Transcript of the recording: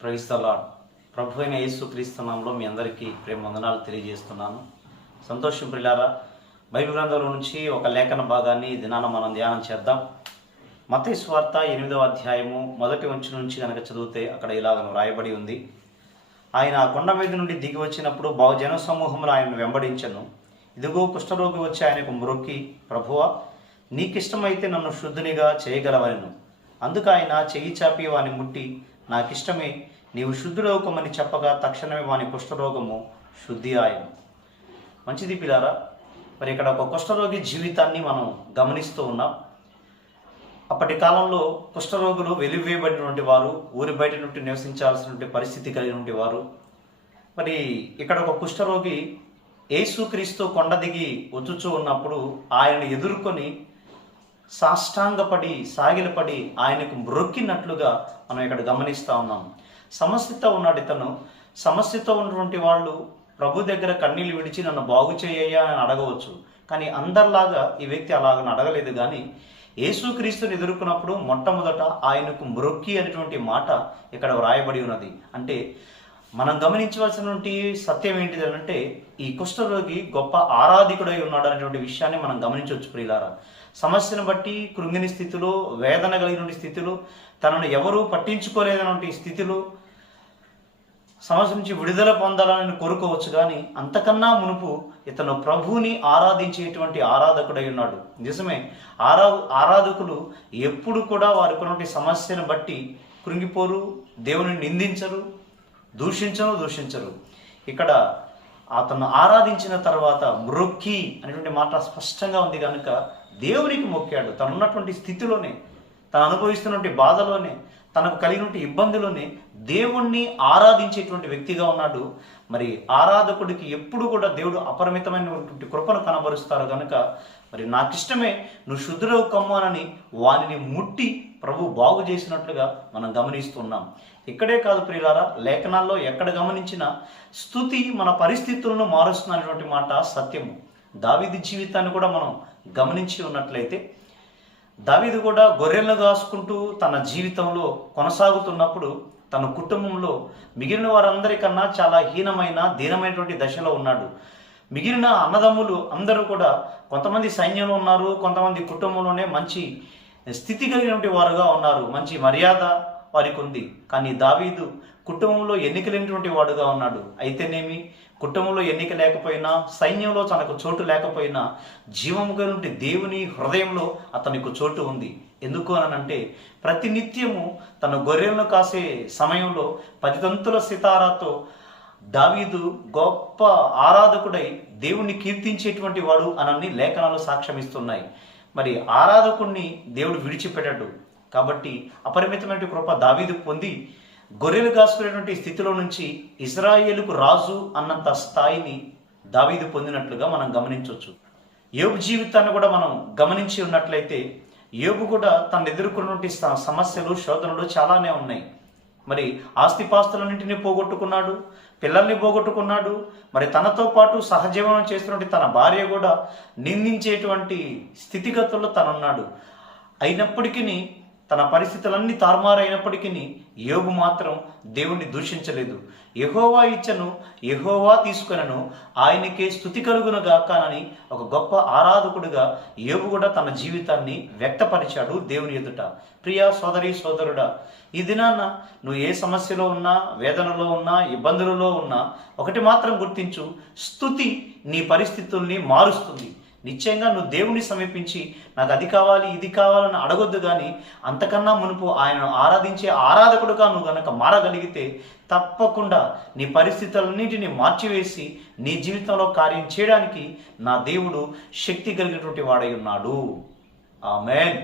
Praise the lord. ప్రభు అయిన యేసుక్రీస్తు నామములో మీ అందరికీ ప్రేమ వందనాలు తెలియజేస్తున్నాను. సంతోషం ప్రియులారా, బైబిల్ గ్రంథంలో నుంచి ఒక లేఖన భాగాన్ని ఈ దినాన మనం ధ్యానం చేద్దాం. మత్తయి సువార్త 8వ అధ్యాయము 1వ వచనం నుంచి కనుక చదివితే అక్కడ ఇలాగ రాయబడి ఉంది. ఆయన ఆ కొండ మీద నుండి దిగి వచ్చినప్పుడు బహుజన సమూహములు ఆయనను వెంబడించెను. ఇదిగో కుష్ఠరోగి వచ్చి ఆయనకు మ్రొక్కి, ప్రభువా, నీకిష్టమైతే నన్ను శుద్ధునిగా చేయగలవనెను. అందుకు ఆయన చెయ్యి చాపి వాని ముట్టి, నాకిష్టమే, నీవు శుద్ధుడవుకోమని చెప్పగా తక్షణమే వాని కుష్ఠరోగము శుద్ధి ఆయను. మంచిది పిల్లారా, మరి ఇక్కడ ఒక కుష్ఠరోగి జీవితాన్ని మనం గమనిస్తూ ఉన్నాం. అప్పటి కాలంలో కుష్ఠరోగులు వెలివేయబడినటువంటి వారు, ఊరి బయట నుండి నివసించాల్సినటువంటి పరిస్థితి కలిగినటువంటి వారు. మరి ఇక్కడ ఒక కుష్ఠరోగి యేసుక్రీస్తు కొండ దిగి వచ్చుచూ ఉన్నప్పుడు ఆయనను ఎదుర్కొని సాష్టాంగపడి సాగిలపడి ఆయనకు మ్రొక్కినట్లుగా మనం ఇక్కడ గమనిస్తూ ఉన్నాం. సమస్యతో ఉన్నాడు ఇతను. సమస్యతో ఉన్నటువంటి వాళ్ళు ప్రభు దగ్గర కన్నీళ్ళు విడిచి నన్ను బాగు చేయయ్యా అని అడగవచ్చు. కానీ అందరిలాగా ఈ వ్యక్తి అలాగని అడగలేదు. కానీ యేసుక్రీస్తుని ఎదుర్కొన్నప్పుడు మొట్టమొదట ఆయనకు మ్రొక్కి అనేటువంటి మాట ఇక్కడ వ్రాయబడి ఉన్నది. అంటే మనం గమనించవలసినటువంటి సత్యం ఏంటిది అంటే, ఈ కుష్ఠరోగి గొప్ప ఆరాధికుడై ఉన్నాడు అనేటువంటి విషయాన్ని మనం గమనించవచ్చు ప్రియులారా. సమస్యను బట్టి కృంగిని స్థితిలో, వేదన కలిగిన స్థితిలో, తనను ఎవరూ పట్టించుకోలేదనే స్థితిలో సమస్య నుంచి విడుదల పొందాలని కోరుకోవచ్చు. కానీ అంతకన్నా మునుపు ఇతను ప్రభువుని ఆరాధించేటువంటి ఆరాధకుడై ఉన్నాడు. నిజమే, ఆరాధకులు ఎప్పుడు కూడా వారికి ఉన్నటువంటి సమస్యను బట్టి కృంగిపోరు, దేవుని నిందించరు, దూషించరు. ఇక్కడ అతను ఆరాధించిన తర్వాత మ్రొక్కి అనేటువంటి మాట స్పష్టంగా ఉంది కనుక దేవునికి మొక్కాడు. తను ఉన్నటువంటి స్థితిలోనే, తను అనుభవిస్తున్నటువంటి బాధలోనే, తనకు కలిగినటువంటి ఇబ్బందిలోనే దేవుణ్ణి ఆరాధించేటువంటి వ్యక్తిగా ఉన్నాడు. మరి ఆరాధకుడికి ఎప్పుడు కూడా దేవుడు అపరిమితమైనటువంటి కృపను కనబరుస్తారు కనుక, మరి నాకిష్టమే, నువ్వు శుద్ధుడవు కమ్మానని వానిని ముట్టి ప్రభు బాగు చేసినట్లుగా మనం గమనిస్తున్నాం. ఇక్కడే కాదు ప్రియులారా, లేఖనాల్లో ఎక్కడ గమనించినా స్తుతి మన పరిస్థితులను మారుస్తున్నటువంటి మాట సత్యము. దావీదు జీవితాన్ని కూడా మనం గమనించి ఉన్నట్లయితే, దావీదు కూడా గొర్రెలను కాసుకుంటూ తన జీవితంలో కొనసాగుతున్నప్పుడు తన కుటుంబంలో మిగిలిన వారందరికన్నా చాలా దీనమైనటువంటి దశలో ఉన్నాడు. మిగిలిన అన్నదమ్ములు అందరూ కూడా కొంతమంది సైన్యంలో ఉన్నారు, కొంతమంది కుటుంబంలోనే మంచి స్థితి కలిగినటువంటి వారుగా ఉన్నారు, మంచి మర్యాద వారికి ఉంది. కానీ దావీదు కుటుంబంలో ఎన్నిక లేనటువంటి వాడుగా ఉన్నాడు. అయితేనేమి, కుటుంబంలో ఎన్నిక లేకపోయినా, సైన్యంలో తనకు చోటు లేకపోయినా, జీవము కలిగిన దేవుని హృదయంలో అతనికి చోటు ఉంది. ఎందుకు అనంటే, ప్రతినిత్యము తన గొర్రెలను కాసే సమయంలో 10 తంతుల సితారాతో దావీదు గొప్ప ఆరాధకుడై దేవుణ్ణి కీర్తించేటువంటి వాడు అనని లేఖనాలు సాక్ష్యమిస్తున్నాయి. మరి ఆరాధకుణ్ణి దేవుడు విడిచిపెట్టాడు. కాబట్టి అపరిమితమైన కృప దావీదు పొంది గొర్రెలు కాసుకునేటువంటి స్థితిలో నుంచి ఇజ్రాయేలుకు రాజు అన్నంత స్థాయిని దావీదు పొందినట్లుగా మనం గమనించవచ్చు. యోబు జీవితాన్ని కూడా మనం గమనించి ఉన్నట్లయితే, యోబు కూడా తను ఎదుర్కొన్నటువంటి సమస్యలు, శోధనలు చాలానే ఉన్నాయి. మరి ఆస్తిపాస్తులన్నింటినీ పోగొట్టుకున్నాడు, పిల్లల్ని పోగొట్టుకున్నాడు. మరి తనతో పాటు సహజీవనం చేస్తున్నటువంటి తన భార్య కూడా నిందించేటువంటి స్థితిగతుల్లో తనున్నాడు. అయినప్పటికీ, తన పరిస్థితులన్నీ తారుమారైనప్పటికీ యోబు మాత్రం దేవుణ్ణి దూషించలేదు. యెహోవా ఇచ్చను, యెహోవా తీసుకొనను, ఆయనకే స్తుతి కలుగునుగా కానని ఒక గొప్ప ఆరాధకుడుగా యోబు కూడా తన జీవితాన్ని వ్యక్తపరిచాడు దేవుని ఎదుట. ప్రియా సోదరి సోదరుడా, ఈ దినాన నువ్వు ఏ సమస్యలో ఉన్నా, వేదనలో ఉన్నా, ఇబ్బందులలో ఉన్నా, ఒకటి మాత్రం గుర్తించు, స్తుతి నీ పరిస్థితుల్ని మారుస్తుంది. నిశ్చయంగా నువ్వు దేవుని సమీపించి నాకు అది కావాలి, ఇది కావాలని అడగొద్దు. కానీ అంతకన్నా మునుపు ఆయనను ఆరాధించే ఆరాధకుడుగా నువ్వు కనుక మారగలిగితే తప్పకుండా నీ పరిస్థితులన్నింటినీ మార్చివేసి నీ జీవితంలో కార్యం చేయడానికి నా దేవుడు శక్తి కలిగినటువంటి వాడై ఉన్నాడు. ఆమేన్.